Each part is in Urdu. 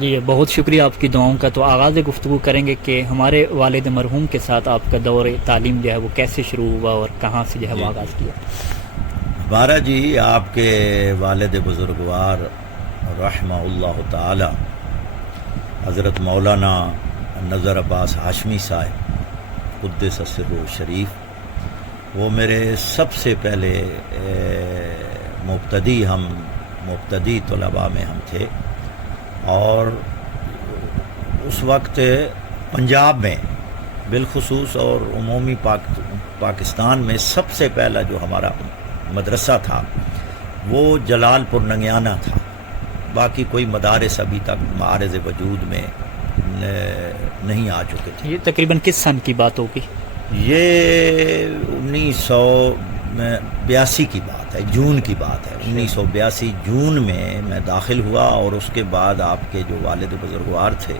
جی بہت شکریہ آپ کی دعاؤں کا. تو آغاز گفتگو کریں گے کہ ہمارے والد مرحوم کے ساتھ آپ کا دور تعلیم جو ہے وہ کیسے شروع ہوا اور کہاں سے جو ہے وہ آغاز کیا؟ ہمارا جی آپ کے والد بزرگوار رحمہ اللہ تعالی حضرت مولانا نظر عباس ہاشمی صاحب قدس سرہ الشریف، وہ میرے سب سے پہلے مبتدی طلباء میں ہم تھے. اور اس وقت پنجاب میں بالخصوص اور عمومی پاکستان میں سب سے پہلا جو ہمارا مدرسہ تھا وہ جلال پور ننگیانہ تھا. باقی کوئی مدارس ابھی تک معارض وجود میں نہیں آ چکے تھے. یہ تقریباً کس سن کی بات ہوگی؟ یہ 1982 کی بات ہے، جون کی بات ہے. 1982 جون میں داخل ہوا، اور اس کے بعد آپ کے جو والد بزرگوار تھے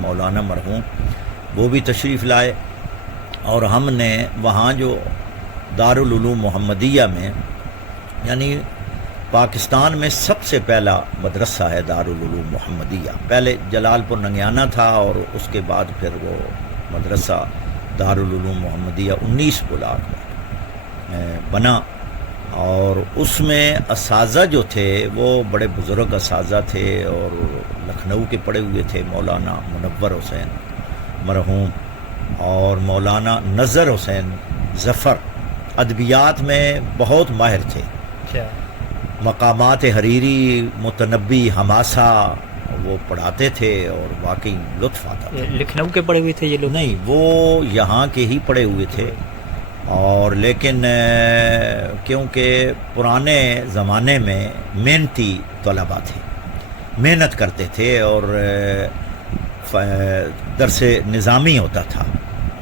مولانا مرحوم، وہ بھی تشریف لائے. اور ہم نے وہاں جو دارالعلوم محمدیہ میں، یعنی پاکستان میں سب سے پہلا مدرسہ ہے دارالعلوم محمدیہ. پہلے جلال پور ننگیانہ تھا، اور اس کے بعد پھر وہ مدرسہ دارالعلوم محمدیہ 19 بلاک میں بنا. اور اس میں اساتذہ جو تھے وہ بڑے بزرگ اساتذہ تھے، اور لکھنؤ کے پڑھے ہوئے تھے. مولانا منور حسین مرحوم اور مولانا نظر حسین ظفر ادبیات میں بہت ماہر تھے. مقامات حریری، متنبی، حماسہ وہ پڑھاتے تھے، اور واقعی لطف آتا تھا. لکھنؤ کے پڑھے ہوئے تھے یہ لوگ؟ نہیں، وہ یہاں کے ہی پڑھے ہوئے تھے. اور لیکن کیونکہ پرانے زمانے میں محنتی طلباء تھے، محنت کرتے تھے، اور درس نظامی ہوتا تھا.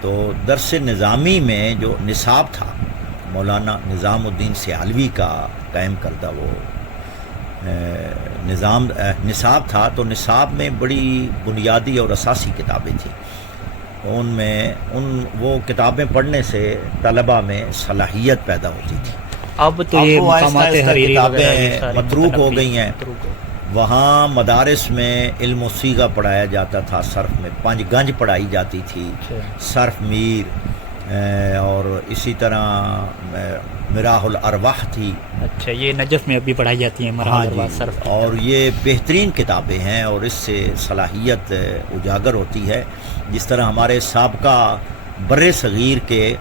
تو درس نظامی میں جو نصاب تھا مولانا نظام الدین سیالوی کا قائم کردہ وہ نصاب تھا. تو نصاب میں بڑی بنیادی اور اساسی کتابیں تھیں. ان میں وہ کتابیں پڑھنے سے طلباء میں صلاحیت پیدا ہوتی تھی. اب تو یہ مقامات حریری کتابیں متروک ہو گئی ہیں. وہاں مدارس میں علم و صیغہ پڑھایا جاتا تھا، صرف میں 5 گنج پڑھائی جاتی تھی، صرف میر، اور اسی طرح مراح الارواح تھی. اچھا، یہ نجف میں ابھی پڑھائی جاتی ہیں مراح الارواح صرف. اور یہ بہترین کتابیں ہیں، اور اس سے صلاحیت اجاگر ہوتی ہے. جس طرح ہمارے سابقہ بر صغیر کے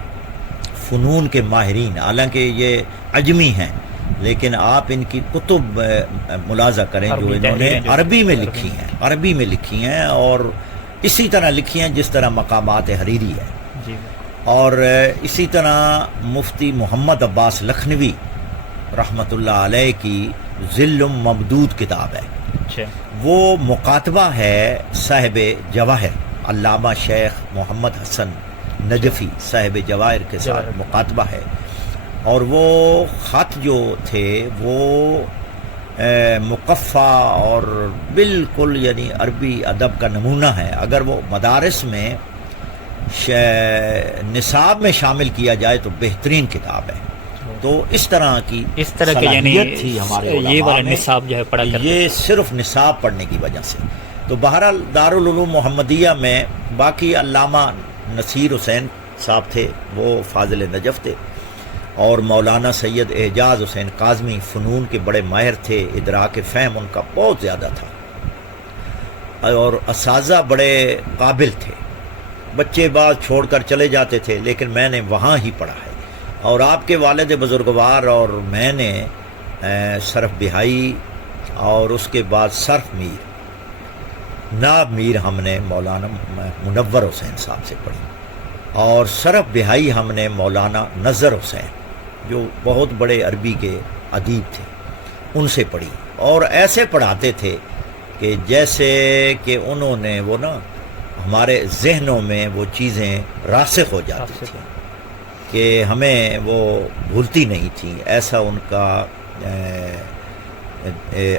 فنون کے ماہرین، حالانکہ یہ عجمی ہیں، لیکن آپ ان کی کتب ملاحظہ کریں جو انہوں نے عربی میں لکھی ہیں، اور اسی طرح لکھی ہیں جس طرح مقامات حریری ہے. اور اسی طرح مفتی محمد عباس لکھنوی رحمۃ اللہ علیہ کی ظل ممدود کتاب ہے. وہ مکاتبہ ہے صاحب جواہر، علامہ شیخ محمد حسن نجفی صاحب جواہر کے ساتھ مکاتبہ ہے. اور وہ خط جو تھے وہ مقفع اور بالکل یعنی عربی ادب کا نمونہ ہے. اگر وہ مدارس میں نصاب میں شامل کیا جائے تو بہترین کتاب ہے. تو اس طرح کی صلاحیت تھی ہمارے علماء میں، نصاب جو ہے پڑھا کرتے، یہ صرف نصاب پڑھنے کی وجہ سے. تو بہرحال دارالعلوم محمدیہ میں باقی علامہ نصیر حسین صاحب تھے، وہ فاضل نجف تھے. اور مولانا سید اعجاز حسین کاظمی فنون کے بڑے ماہر تھے، ادراک فہم ان کا بہت زیادہ تھا، اور اساتذہ بڑے قابل تھے. بچے بعض چھوڑ کر چلے جاتے تھے، لیکن میں نے وہاں ہی پڑھا ہے. اور آپ کے والد بزرگوار اور میں نے صرف بہائی، اور اس کے بعد صرف میر، ناب میر ہم نے مولانا منور حسین صاحب سے پڑھی. اور صرف بہائی ہم نے مولانا نظر حسین جو بہت بڑے عربی کے ادیب تھے ان سے پڑھی. اور ایسے پڑھاتے تھے کہ جیسے کہ انہوں نے وہ نا ہمارے ذہنوں میں وہ چیزیں راسخ ہو جاتی تھیں کہ ہمیں وہ بھولتی نہیں تھیں. ایسا ان کا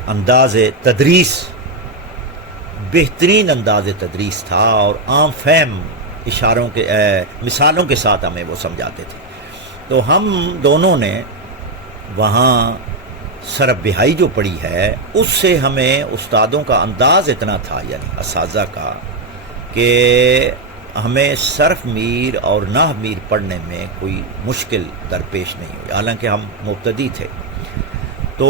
انداز تدریس، بہترین انداز تدریس تھا، اور عام فہم اشاروں کے مثالوں کے ساتھ ہمیں وہ سمجھاتے تھے. تو ہم دونوں نے وہاں صرف بہائی جو پڑھی ہے اس سے ہمیں استادوں کا انداز اتنا تھا، یعنی اساتذہ کا، کہ ہمیں صرف میر اور نحو میر پڑھنے میں کوئی مشکل درپیش نہیں ہوئی، حالانکہ ہم مبتدی تھے۔ تو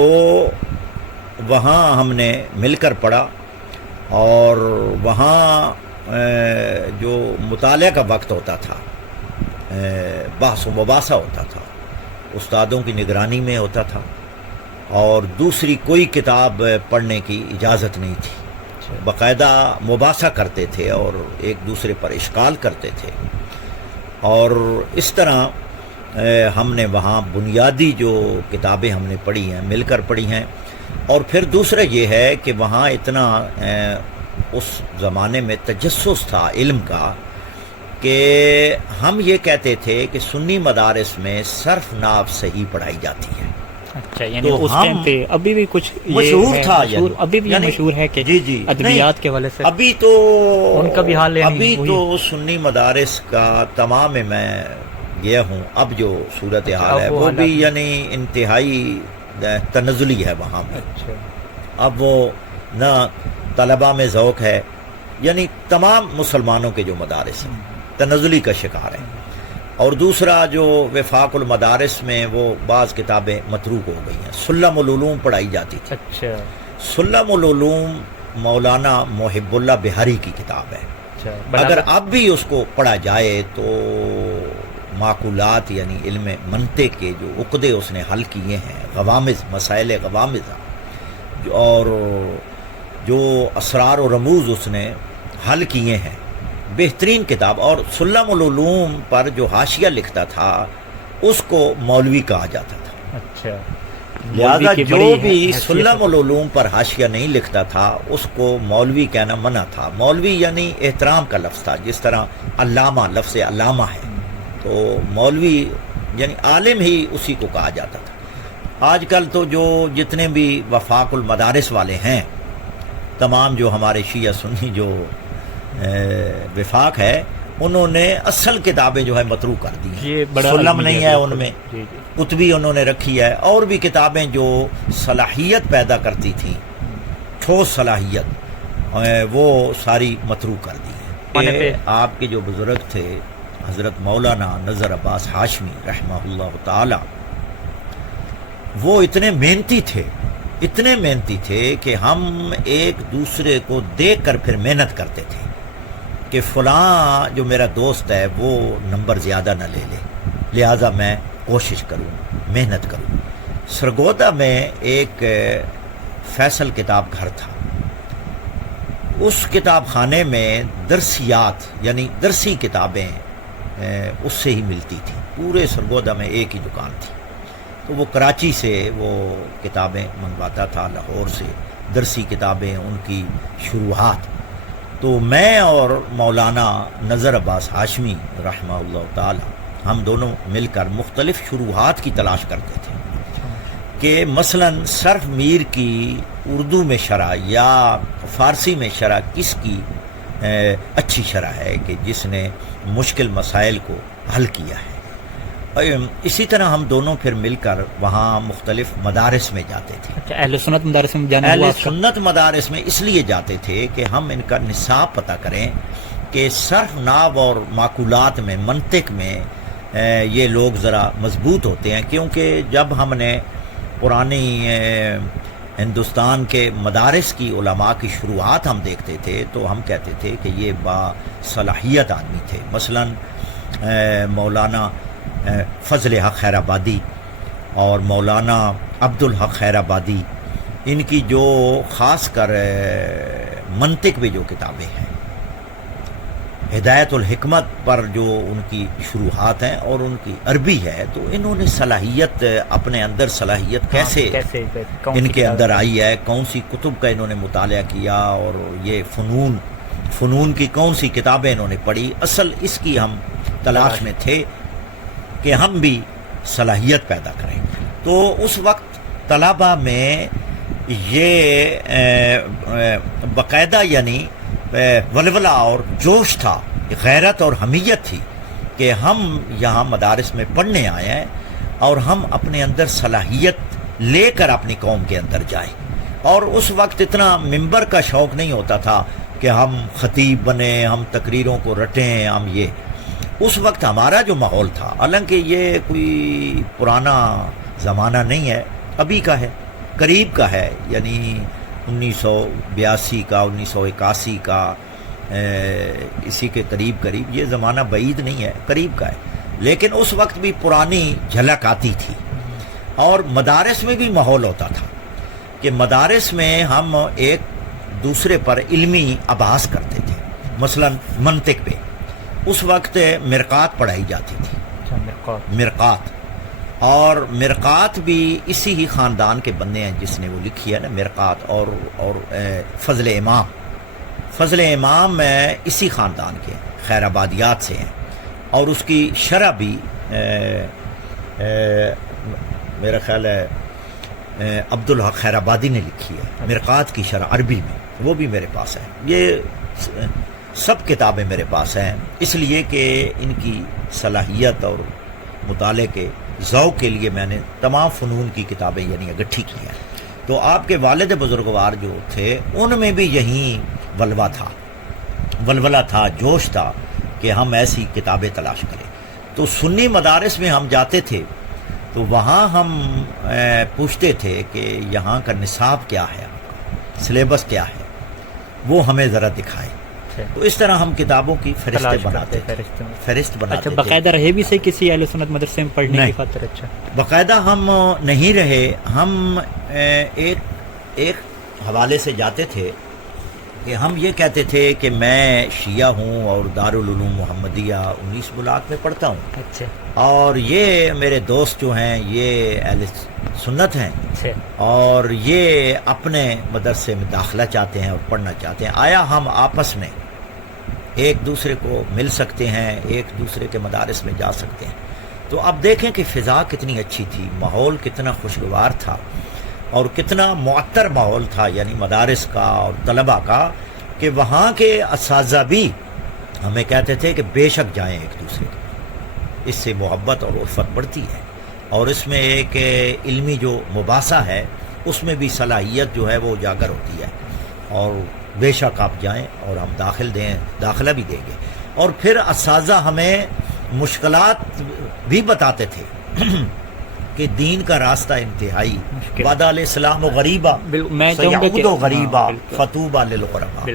وہاں ہم نے مل کر پڑھا، اور وہاں جو مطالعہ کا وقت ہوتا تھا، بحث و مباحثہ ہوتا تھا، استادوں کی نگرانی میں ہوتا تھا، اور دوسری کوئی کتاب پڑھنے کی اجازت نہیں تھی، باقاعدہ مباحثہ کرتے تھے اور ایک دوسرے پر اشکال کرتے تھے، اور اس طرح ہم نے وہاں بنیادی جو کتابیں ہم نے پڑھی ہیں مل کر پڑھی ہیں۔ اور پھر دوسرا یہ ہے کہ وہاں اتنا اس زمانے میں تجسس تھا علم کا کہ ہم یہ کہتے تھے کہ سنی مدارس میں صرف نحو صحیح پڑھائی جاتی ہے۔ اچھا، یعنی تو اس ٹائم پہ ابھی بھی کچھ مشہور تھا، ابھی بھی یعنی مشہور ہے کہ جی ادبیات کے حوالے سے ابھی تو ان کا بھی حال ابھی تو سنی مدارس کا تمام میں گیا ہوں، اب جو صورتحال ہے وہ بھی یعنی انتہائی تنزلی ہے وہاں میں۔ اب وہ نہ طلباء میں ذوق ہے، یعنی تمام مسلمانوں کے جو مدارس ہیں تنزلی کا شکار ہیں، اور دوسرا جو وفاق المدارس میں وہ بعض کتابیں متروک ہو گئی ہیں۔ سلم العلوم پڑھائی جاتی تھی۔ اچھا، سلم العلوم مولانا محب اللہ بہاری کی کتاب ہے، اگر اب بھی اس کو پڑھا جائے تو معقولات یعنی علم منطق کے جو عقدے اس نے حل کیے ہیں، غوامض، مسائل غوامض، اور جو اسرار و رموز اس نے حل کیے ہیں، بہترین کتاب۔ اور سلم العلوم پر جو حاشیہ لکھتا تھا اس کو مولوی کہا جاتا تھا۔ اچھا، لہذا جو بھی سلم العلوم پر حاشیہ نہیں لکھتا تھا اس کو مولوی کہنا منع تھا۔ مولوی یعنی احترام کا لفظ تھا، جس طرح علامہ لفظ علامہ ہے، تو مولوی یعنی عالم ہی اسی کو کہا جاتا تھا۔ آج کل تو جو جتنے بھی وفاق المدارس والے ہیں، تمام جو ہمارے شیعہ سنی جو وفاق ہے، انہوں نے اصل کتابیں جو ہے متروک کر دی ہیں۔ سلم نہیں ہے ان میں، قطبی انہوں نے رکھی ہے، اور بھی کتابیں جو صلاحیت پیدا کرتی تھیں، ٹھوس صلاحیت، وہ ساری متروک کر دی ہیں۔ آپ کے جو بزرگ تھے حضرت مولانا نذر عباس ہاشمی رحمہ اللہ تعالی، وہ اتنے محنتی تھے کہ ہم ایک دوسرے کو دیکھ کر پھر محنت کرتے تھے کہ فلاں جو میرا دوست ہے وہ نمبر زیادہ نہ لے لے، لہٰذا میں کوشش کروں، محنت کروں۔ سرگودا میں ایک فیصل کتاب گھر تھا، اس کتاب خانے میں درسیات یعنی درسی کتابیں اس سے ہی ملتی تھی، پورے سرگودا میں ایک ہی دکان تھی، تو وہ کراچی سے وہ کتابیں منگواتا تھا، لاہور سے درسی کتابیں، ان کی شروحات۔ تو میں اور مولانا نذر عباس ہاشمی رحمہ اللہ تعالی، ہم دونوں مل کر مختلف شروحات کی تلاش کرتے تھے کہ مثلا صرف میر کی اردو میں شرح یا فارسی میں شرح کس کی اچھی شرح ہے کہ جس نے مشکل مسائل کو حل کیا ہے۔ اسی طرح ہم دونوں پھر مل کر وہاں مختلف مدارس میں جاتے تھے۔ اچھا، اہل سنت مدارس میں جانا ہوا؟ اہل سنت مدارس میں اس لیے جاتے تھے کہ ہم ان کا نصاب پتہ کریں کہ صرف نحو اور معقولات میں، منطق میں یہ لوگ ذرا مضبوط ہوتے ہیں، کیونکہ جب ہم نے پرانی ہندوستان کے مدارس کی علماء کی شروعات ہم دیکھتے تھے تو ہم کہتے تھے کہ یہ با صلاحیت آدمی تھے۔ مثلا مولانا فضل حق خیر آبادی اور مولانا عبدالحق خیر آبادی، ان کی جو خاص کر منطق میں جو کتابیں ہیں، ہدایت الحکمت پر جو ان کی شروحات ہیں اور ان کی عربی ہے، تو انہوں نے صلاحیت اپنے اندر صلاحیت کیسے ان کے اندر آئی ہے، کون سی کتب کا انہوں نے مطالعہ کیا، اور یہ فنون کی کون سی کتابیں انہوں نے پڑھی، اصل اس کی ہم تلاش میں تھے کہ ہم بھی صلاحیت پیدا کریں۔ تو اس وقت طلباء میں یہ باقاعدہ یعنی ولولہ اور جوش تھا، غیرت اور حمیت تھی کہ ہم یہاں مدارس میں پڑھنے آئے ہیں اور ہم اپنے اندر صلاحیت لے کر اپنی قوم کے اندر جائیں. اور اس وقت اتنا ممبر کا شوق نہیں ہوتا تھا کہ ہم خطیب بنیں، ہم تقریروں کو رٹیں، ہم یہ. اس وقت ہمارا جو ماحول تھا، حالانکہ یہ کوئی پرانا زمانہ نہیں ہے، ابھی کا ہے، قریب کا ہے، یعنی 1982 کا، 1981 کا، اسی کے قریب یہ زمانہ بعید نہیں ہے، قریب کا ہے. لیکن اس وقت بھی پرانی جھلک آتی تھی. اور مدارس میں بھی ماحول ہوتا تھا کہ مدارس میں ہم ایک دوسرے پر علمی ابحاث کرتے تھے. مثلا منطق پہ اس وقت مرقات پڑھائی جاتی تھی. مرقات، اور مرقات بھی اسی ہی خاندان کے بندے ہیں جس نے وہ لکھی ہے نا مرقات. اور فضل امام اسی خاندان کے خیر آبادیات سے ہیں. اور اس کی شرح بھی میرا خیال ہے عبدالحق خیر آبادی نے لکھی ہے، مرقات کی شرح عربی میں، وہ بھی میرے پاس ہے. یہ سب کتابیں میرے پاس ہیں، اس لیے کہ ان کی صلاحیت اور مطالعے کے ذوق کے لیے میں نے تمام فنون کی کتابیں یعنی اکٹھی کی ہیں. تو آپ کے والد بزرگوار جو تھے ان میں بھی یہی ولولہ تھا، جوش تھا کہ ہم ایسی کتابیں تلاش کریں. تو سنی مدارس میں ہم جاتے تھے تو وہاں ہم پوچھتے تھے کہ یہاں کا نصاب کیا ہے، سلیبس کیا ہے، وہ ہمیں ذرا دکھائے. تو اس طرح ہم کتابوں کی فہرست بناتے اچھا، تھے. باقاعدہ رہے بھی سے کسی اہل سنت مدرسے میں پڑھنے کی خاطر؟ اچھا، باقاعدہ ہم نہیں رہے. ہم ایک حوالے سے جاتے تھے کہ ہم یہ کہتے تھے کہ میں شیعہ ہوں اور دارالعلوم محمدیہ 19 بلاک میں پڑھتا ہوں. اچھا. اور یہ میرے دوست جو ہیں یہ اہل سنت ہیں. اچھا. اور یہ اپنے مدرسے میں داخلہ چاہتے ہیں اور پڑھنا چاہتے ہیں. آیا ہم آپس میں ایک دوسرے کو مل سکتے ہیں، ایک دوسرے کے مدارس میں جا سکتے ہیں؟ تو اب دیکھیں کہ فضا کتنی اچھی تھی، ماحول کتنا خوشگوار تھا اور کتنا معطر ماحول تھا یعنی مدارس کا اور طلباء کا، کہ وہاں کے اساتذہ بھی ہمیں کہتے تھے کہ بے شک جائیں ایک دوسرے کے. اس سے محبت اور الفت بڑھتی ہے، اور اس میں ایک علمی جو مباحثہ ہے اس میں بھی صلاحیت جو ہے وہ اجاگر ہوتی ہے. اور بے شک آپ جائیں اور ہم داخلہ بھی دیں گے. اور پھر اساتذہ ہمیں مشکلات بھی بتاتے تھے کہ دین کا راستہ انتہائی وعدہ علیہ السلام و غریبہ سیعود و غریبہ فتوبہ للغرباء.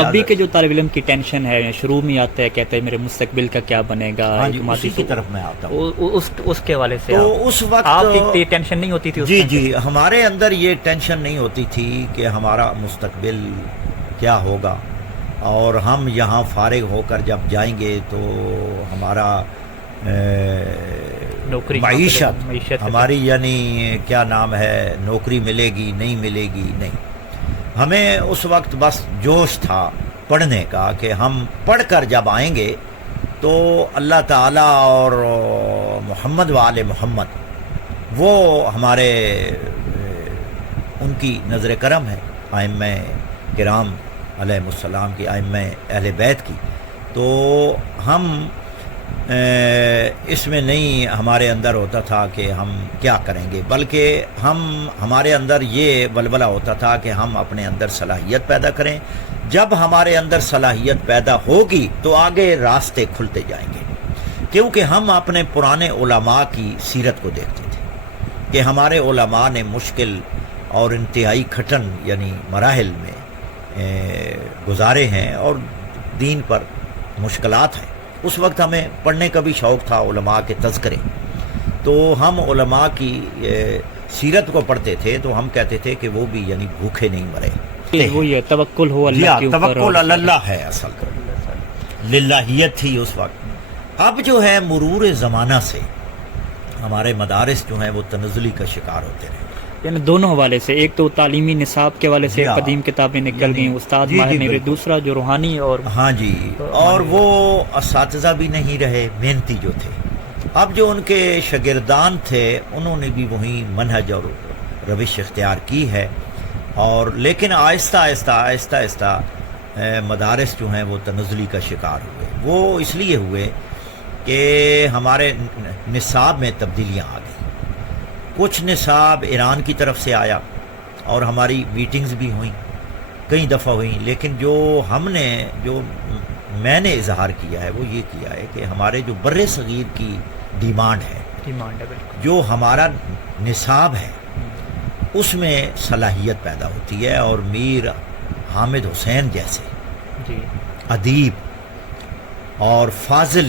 ابھی کے جو طالب علم کی ٹینشن ہے، شروع میں آتا ہے کہتے ہیں میرے مستقبل کا کیا بنے گا، اسی کی طرف میں آتا ہوں. اس کے حوالے سے تو اس وقت آپ کی ٹینشن نہیں ہوتی تھی؟ جی ہمارے اندر یہ ٹینشن نہیں ہوتی تھی کہ ہمارا مستقبل کیا ہوگا، اور ہم یہاں فارغ ہو کر جب جائیں گے تو ہمارا معیشت ہماری یعنی کیا نام ہے، نوکری ملے گی نہیں ملے گی. نہیں، ہمیں اس وقت بس جوش تھا پڑھنے کا کہ ہم پڑھ کر جب آئیں گے تو اللہ تعالیٰ اور محمد و آل محمد وہ ہمارے ان کی نظر کرم ہے، ائمہ کرام علیہ السلام کی، ائمہ اہل بیت کی. تو ہم اس میں نہیں ہمارے اندر ہوتا تھا کہ ہم کیا کریں گے، بلکہ ہمارے اندر یہ ولولہ ہوتا تھا کہ ہم اپنے اندر صلاحیت پیدا کریں. جب ہمارے اندر صلاحیت پیدا ہوگی تو آگے راستے کھلتے جائیں گے، کیونکہ ہم اپنے پرانے علماء کی سیرت کو دیکھتے تھے کہ ہمارے علماء نے مشکل اور انتہائی کھٹن یعنی مراحل میں گزارے ہیں اور دین پر مشکلات ہیں. اس وقت ہمیں پڑھنے کا بھی شوق تھا، علماء کے تذکرے. تو ہم علماء کی سیرت کو پڑھتے تھے تو ہم کہتے تھے کہ وہ بھی یعنی بھوکے نہیں مرے. وہی توکل ہو اللہ کے اوپر، توکل اللہ ہے، اصل للہیت تھی اس وقت. اب جو ہے مرور زمانہ سے ہمارے مدارس جو ہیں وہ تنزلی کا شکار ہوتے رہے. یعنی دونوں حوالے سے، ایک تو تعلیمی نصاب کے حوالے سے قدیم کتابیں نکل گئیں، استاد ماہر نہیں، دوسرا جو روحانی اور اور وہ اساتذہ بھی نہیں رہے محنتی جو تھے. اب جو ان کے شاگردان تھے انہوں نے بھی وہی منہج اور روش اختیار کی ہے. اور لیکن آہستہ آہستہ مدارس جو ہیں وہ تنزلی کا شکار ہوئے. وہ اس لیے ہوئے کہ ہمارے نصاب میں تبدیلیاں آ گئیں. کچھ نصاب ایران کی طرف سے آیا اور ہماری میٹنگز بھی ہوئیں، کئی دفعہ ہوئیں، لیکن جو میں نے اظہار کیا ہے وہ یہ کیا ہے کہ ہمارے جو بر صغیر کی ڈیمانڈ ہے بالکل، جو ہمارا نصاب ہے اس میں صلاحیت پیدا ہوتی ہے، اور میر حامد حسین جیسے جی ادیب اور فاضل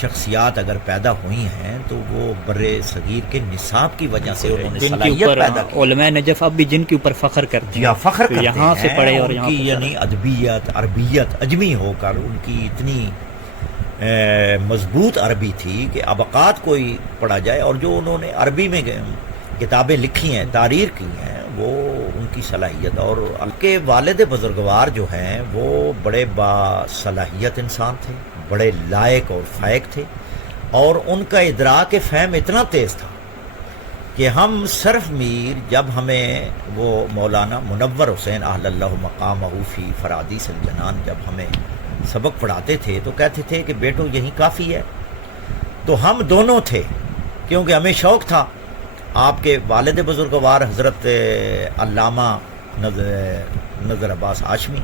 شخصیات اگر پیدا ہوئی ہیں تو وہ بر صغیر کے نصاب کی وجہ سے انہوں نے جن کے صلاحیت اوپر پیدا کی، علماء نجف اب بھی جن کے اوپر فخر کرتے ہیں، یا فخر کہ کرتے یہاں سے ہیں، پڑھے اور ان یہاں کی پہ یعنی ادبیت عربیت عجمی ہو کر ان کی اتنی مضبوط عربی تھی کہ ابقات کوئی پڑھا جائے، اور جو انہوں نے عربی میں کتابیں لکھی ہیں، تحریر کی ہیں، وہ ان کی صلاحیت، اور ان کے والد بزرگوار جو ہیں وہ بڑے باصلاحیت انسان تھے، بڑے لائق اور فائق تھے، اور ان کا ادراک فہم اتنا تیز تھا کہ ہم صرف میر جب ہمیں وہ مولانا منور حسین اہل اللہ مقامہ فی فرادیس الجنان جب ہمیں سبق پڑھاتے تھے تو کہتے تھے کہ بیٹو یہی کافی ہے، تو ہم دونوں تھے، کیونکہ ہمیں شوق تھا۔ آپ کے والد بزرگوار حضرت علامہ نظر عباس ہاشمی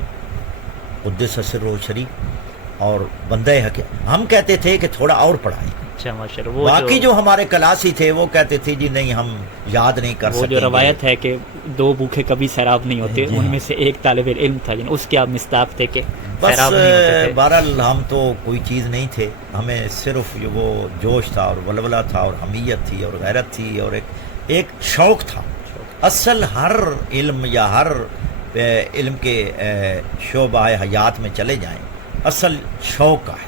قدس سرہ شریف اور بندہ حکیم، ہم کہتے تھے کہ تھوڑا اور پڑھائیں۔ اچھا ماشاء اللہ، وہ باقی جو ہمارے کلاسی تھے وہ کہتے تھے جی نہیں ہم یاد نہیں کر سکتے۔ وہ جو روایت ہے کہ دو بھوکے کبھی سیراب نہیں ہوتے، جی ان ہاں۔ میں سے ایک طالب علم تھا جن اس کے آپ مصداق تھے کہ بس سیراب نہیں ہوتے تھے۔ بہرحال ہم تو کوئی چیز نہیں تھے، ہمیں صرف وہ جوش تھا اور ولولہ تھا اور حمیت تھی اور غیرت تھی اور ایک شوق تھا۔ اصل ہر علم یا ہر علم کے شعبہ حیات میں چلے جائیں، اصل شوق کا ہے،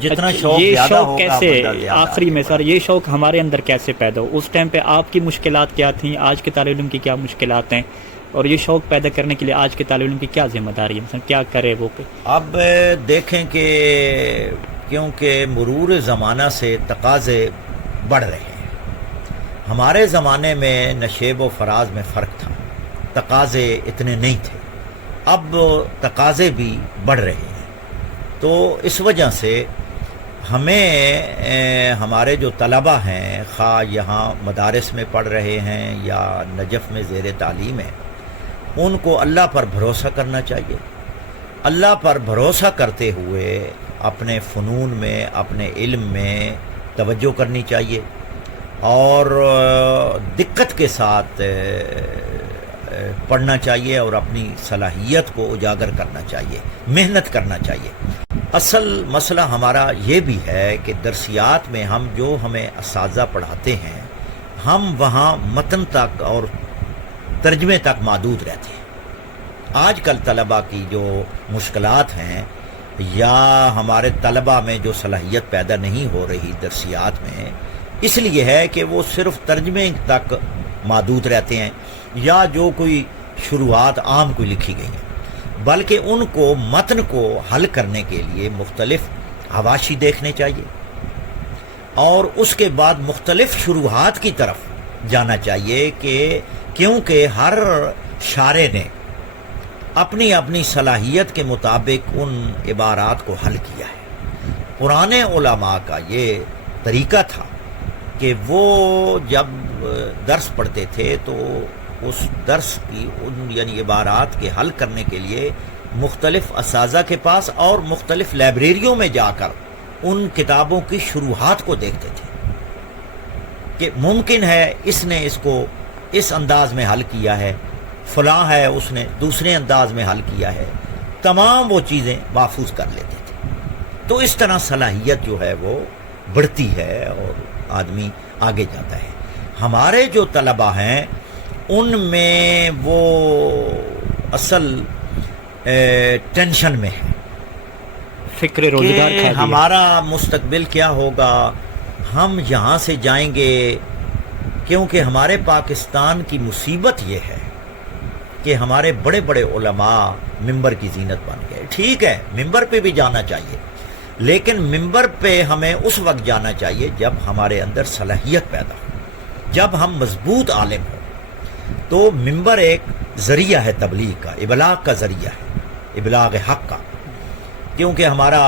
جتنا شوق یہ زیادہ شوق ہوگا کیسے بندہ زیادہ آخری میں آگے سر یہ شوق ہمارے اندر کیسے پیدا ہو؟ اس ٹائم پہ آپ کی مشکلات کیا تھیں، آج کے طالب علم کی کیا مشکلات ہیں، اور یہ شوق پیدا کرنے کے لیے آج کے طالب علم کی کیا ذمہ داری ہے، مثلا کیا کرے وہ؟ اب دیکھیں کہ کیونکہ مرور زمانہ سے تقاضے بڑھ رہے ہیں، ہمارے زمانے میں نشیب و فراز میں فرق تھا، تقاضے اتنے نہیں تھے، اب تقاضے بھی بڑھ رہے ہیں، تو اس وجہ سے ہمیں ہمارے جو طلبہ ہیں خواہ یہاں مدارس میں پڑھ رہے ہیں یا نجف میں زیر تعلیم ہیں، ان کو اللہ پر بھروسہ کرنا چاہیے، اللہ پر بھروسہ کرتے ہوئے اپنے فنون میں اپنے علم میں توجہ کرنی چاہیے، اور دقت کے ساتھ پڑھنا چاہیے اور اپنی صلاحیت کو اجاگر کرنا چاہیے، محنت کرنا چاہیے۔ اصل مسئلہ ہمارا یہ بھی ہے کہ درسیات میں ہمیں اساتذہ پڑھاتے ہیں، ہم وہاں متن تک اور ترجمے تک محدود رہتے ہیں۔ آج کل طلباء کی جو مشکلات ہیں یا ہمارے طلباء میں جو صلاحیت پیدا نہیں ہو رہی درسیات میں، اس لیے ہے کہ وہ صرف ترجمے تک محدود رہتے ہیں یا جو کوئی شروعات عام کوئی لکھی گئی ہیں، بلکہ ان کو متن کو حل کرنے کے لیے مختلف حواشی دیکھنے چاہیے، اور اس کے بعد مختلف شروحات کی طرف جانا چاہیے، کہ کیونکہ ہر شارح نے اپنی اپنی صلاحیت کے مطابق ان عبارات کو حل کیا ہے۔ پرانے علماء کا یہ طریقہ تھا کہ وہ جب درس پڑھتے تھے تو اس درس کی ان یعنی عبارات کے حل کرنے کے لیے مختلف اساتذہ کے پاس اور مختلف لائبریریوں میں جا کر ان کتابوں کی شروحات کو دیکھتے تھے کہ ممکن ہے اس نے اس کو اس انداز میں حل کیا ہے، فلاں ہے اس نے دوسرے انداز میں حل کیا ہے، تمام وہ چیزیں محفوظ کر لیتے تھے۔ تو اس طرح صلاحیت جو ہے وہ بڑھتی ہے اور آدمی آگے جاتا ہے۔ ہمارے جو طلباء ہیں ان میں وہ اصل ٹینشن میں ہے، فکر روزگار کہ کھا دیا۔ ہمارا مستقبل کیا ہوگا، ہم یہاں سے جائیں گے، کیونکہ ہمارے پاکستان کی مصیبت یہ ہے کہ ہمارے بڑے بڑے علماء ممبر کی زینت بن گئے۔ ٹھیک ہے ممبر پہ بھی جانا چاہیے، لیکن ممبر پہ ہمیں اس وقت جانا چاہیے جب ہمارے اندر صلاحیت پیدا ہو، جب ہم مضبوط عالم ہوں۔ تو ممبر ایک ذریعہ ہے تبلیغ کا، ابلاغ کا ذریعہ ہے، ابلاغ حق کا، کیونکہ ہمارا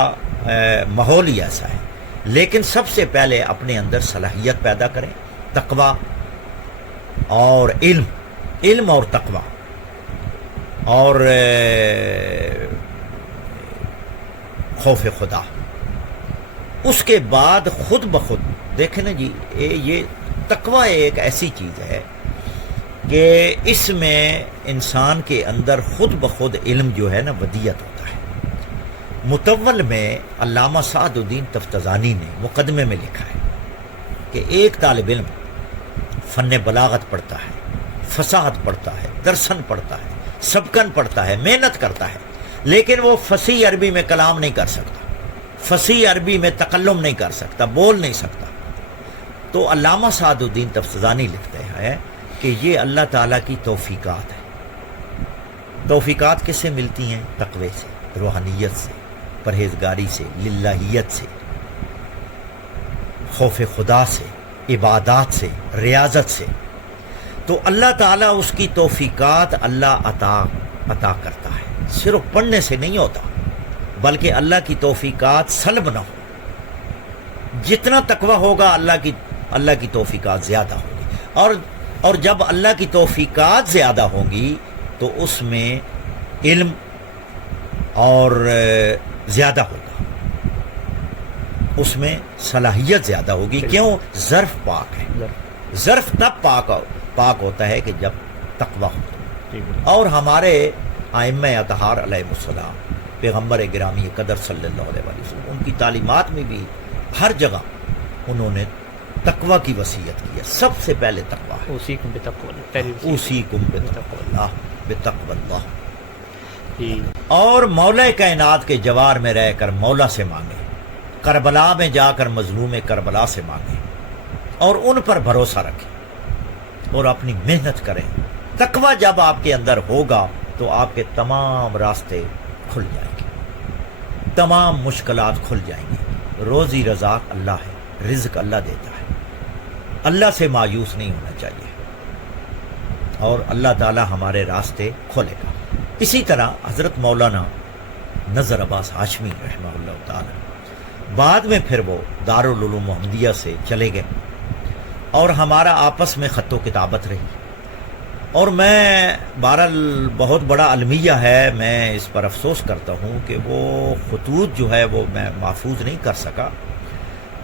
ماحول ہی ایسا ہے۔ لیکن سب سے پہلے اپنے اندر صلاحیت پیدا کریں، تقویٰ اور علم اور تقوی اور خوف خدا. اس کے بعد خود بخود دیکھیں نا جی، یہ تقوی ایک ایسی چیز ہے کہ اس میں انسان کے اندر خود بخود علم جو ہے نا ودیت ہوتا ہے. متول میں علامہ سعد الدین تفتزانی نے مقدمے میں لکھا ہے کہ ایک طالب علم فن بلاغت پڑھتا ہے، فصاحت پڑھتا ہے، درسن پڑھتا ہے، سبکن پڑھتا ہے، محنت کرتا ہے، لیکن وہ فصیح عربی میں کلام نہیں کر سکتا، فصیح عربی میں تکلم نہیں کر سکتا، بول نہیں سکتا. تو علامہ سعد الدین تفتزانی لکھتے ہیں کہ یہ اللہ تعالیٰ کی توفیقات ہے. توفیقات کس سے ملتی ہیں؟ تقوی سے، روحانیت سے، پرہیزگاری سے، للہیت سے، خوف خدا سے، عبادات سے، ریاضت سے. تو اللہ تعالیٰ اس کی توفیقات اللہ عطا کرتا ہے. صرف پڑھنے سے نہیں ہوتا، بلکہ اللہ کی توفیقات سلب نہ ہو. جتنا تقوی ہوگا اللہ کی توفیقات زیادہ ہوگی، اور جب اللہ کی توفیقات زیادہ ہوں گی تو اس میں علم اور زیادہ ہوگا، اس میں صلاحیت زیادہ ہوگی. کیوں؟ ظرف پاک ہے. ظرف تب پاک ہوتا ہے کہ جب تقوی ہو. اور ہمارے ائمہ اطہار علیہ السلام، پیغمبر گرامی قدر صلی اللہ علیہ وسلم، ان کی تعلیمات میں بھی ہر جگہ انہوں نے تقوی کی وصیت کی ہے. سب سے پہلے تقوی ہے. اوصیکم بتقوی اللہ. اور مولا کائنات کے جوار میں رہ کر مولا سے مانگیں، کربلا میں جا کر مظلوم کربلا سے مانگیں، اور ان پر بھروسہ رکھیں اور اپنی محنت کریں. تقوی جب آپ کے اندر ہوگا تو آپ کے تمام راستے کھل جائیں گے، تمام مشکلات کھل جائیں گی. روزی رزاق اللہ ہے، رزق اللہ دیتا ہے. اللہ سے مایوس نہیں ہونا چاہیے، اور اللہ تعالی ہمارے راستے کھولے گا. اسی طرح حضرت مولانا نذر عباس ہاشمی رحمہ اللہ تعالی بعد میں پھر وہ دارالعلوم محمدیہ سے چلے گئے، اور ہمارا آپس میں خط و کتابت رہی. اور میں بہرحال بہت بڑا المیہ ہے، میں اس پر افسوس کرتا ہوں کہ وہ خطوط جو ہے وہ میں محفوظ نہیں کر سکا.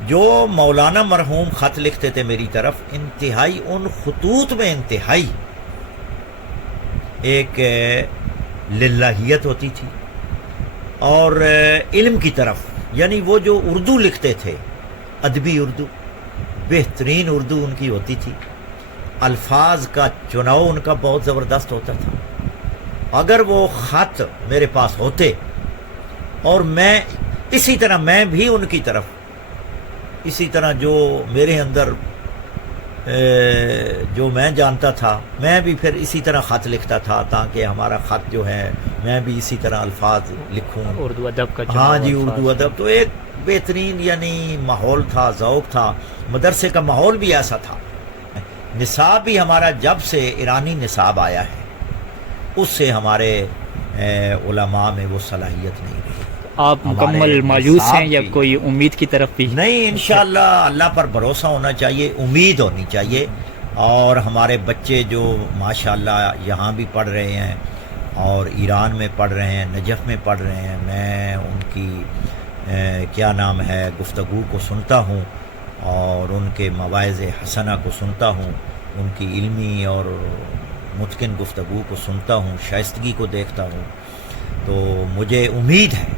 جو مولانا مرحوم خط لکھتے تھے میری طرف، انتہائی ان خطوط میں انتہائی ایک للہیت ہوتی تھی، اور علم کی طرف، یعنی وہ جو اردو لکھتے تھے، ادبی اردو، بہترین اردو ان کی ہوتی تھی. الفاظ کا چناؤ ان کا بہت زبردست ہوتا تھا. اگر وہ خط میرے پاس ہوتے اور میں اسی طرح میں بھی ان کی طرف اسی طرح جو میرے اندر جو میں جانتا تھا، میں بھی پھر اسی طرح خط لکھتا تھا، تاکہ ہمارا خط جو ہے میں بھی اسی طرح الفاظ لکھوں. اردو ادب کا ہاں جی، اردو ادب تو ایک بہترین یعنی ماحول تھا، ذوق تھا. مدرسے کا ماحول بھی ایسا تھا. نصاب بھی ہمارا جب سے ایرانی نصاب آیا ہے، اس سے ہمارے علماء میں وہ صلاحیت نہیں رہی. آپ مکمل مایوس ہیں یا کوئی امید کی طرف بھی؟ نہیں، انشاءاللہ اللہ پر بھروسہ ہونا چاہیے، امید ہونی چاہیے. اور ہمارے بچے جو ماشاءاللہ یہاں بھی پڑھ رہے ہیں اور ایران میں پڑھ رہے ہیں، نجف میں پڑھ رہے ہیں، میں ان کی کیا نام ہے گفتگو کو سنتا ہوں اور ان کے مواعظ حسنہ کو سنتا ہوں، ان کی علمی اور متقن گفتگو کو سنتا ہوں، شائستگی کو دیکھتا ہوں. تو مجھے امید ہے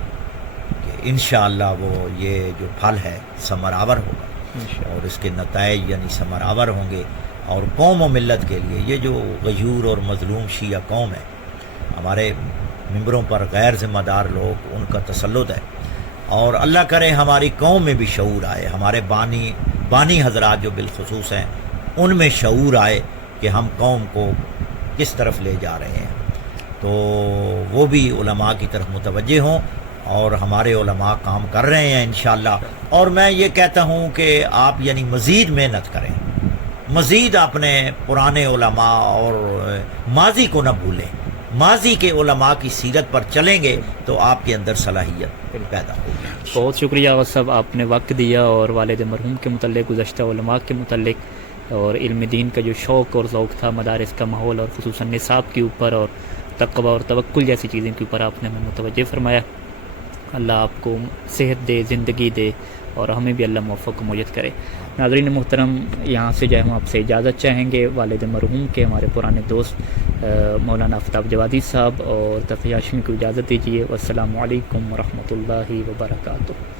کہ انشاءاللہ وہ یہ جو پھل ہے ثمرآور ہوگا، اور اس کے نتائج یعنی ثمرآور ہوں گے. اور قوم و ملت کے لیے یہ جو غیور اور مظلوم شیعہ قوم ہے، ہمارے ممبروں پر غیر ذمہ دار لوگ، ان کا تسلط ہے. اور اللہ کرے ہماری قوم میں بھی شعور آئے، ہمارے بانی حضرات جو بالخصوص ہیں ان میں شعور آئے کہ ہم قوم کو کس طرف لے جا رہے ہیں. تو وہ بھی علماء کی طرف متوجہ ہوں، اور ہمارے علماء کام کر رہے ہیں انشاءاللہ. اور میں یہ کہتا ہوں کہ آپ یعنی مزید محنت کریں، مزید اپنے پرانے علماء اور ماضی کو نہ بھولیں. ماضی کے علماء کی سیرت پر چلیں گے تو آپ کے اندر صلاحیت پیدا ہوگی. بہت شکریہ آغا صاحب، آپ نے وقت دیا اور والد مرحوم کے متعلق، گزشتہ علماء کے متعلق اور علم دین کا جو شوق اور ذوق تھا، مدارس کا ماحول اور خصوصاً نصاب کے اوپر اور تقوی اور توکل جیسی چیزوں کے اوپر آپ نے ہمیں متوجہ فرمایا۔ اللہ آپ کو صحت دے، زندگی دے، اور ہمیں بھی اللہ موفق و معید کرے۔ ناظرین محترم، یہاں سے جو ہے ہم آپ سے اجازت چاہیں گے والد مرحوم کے ہمارے پرانے دوست مولانا آفتاب جوادی صاحب اور تقی ہاشمی کو اجازت دیجیے۔ والسلام علیکم ورحمۃ اللہ وبرکاتہ۔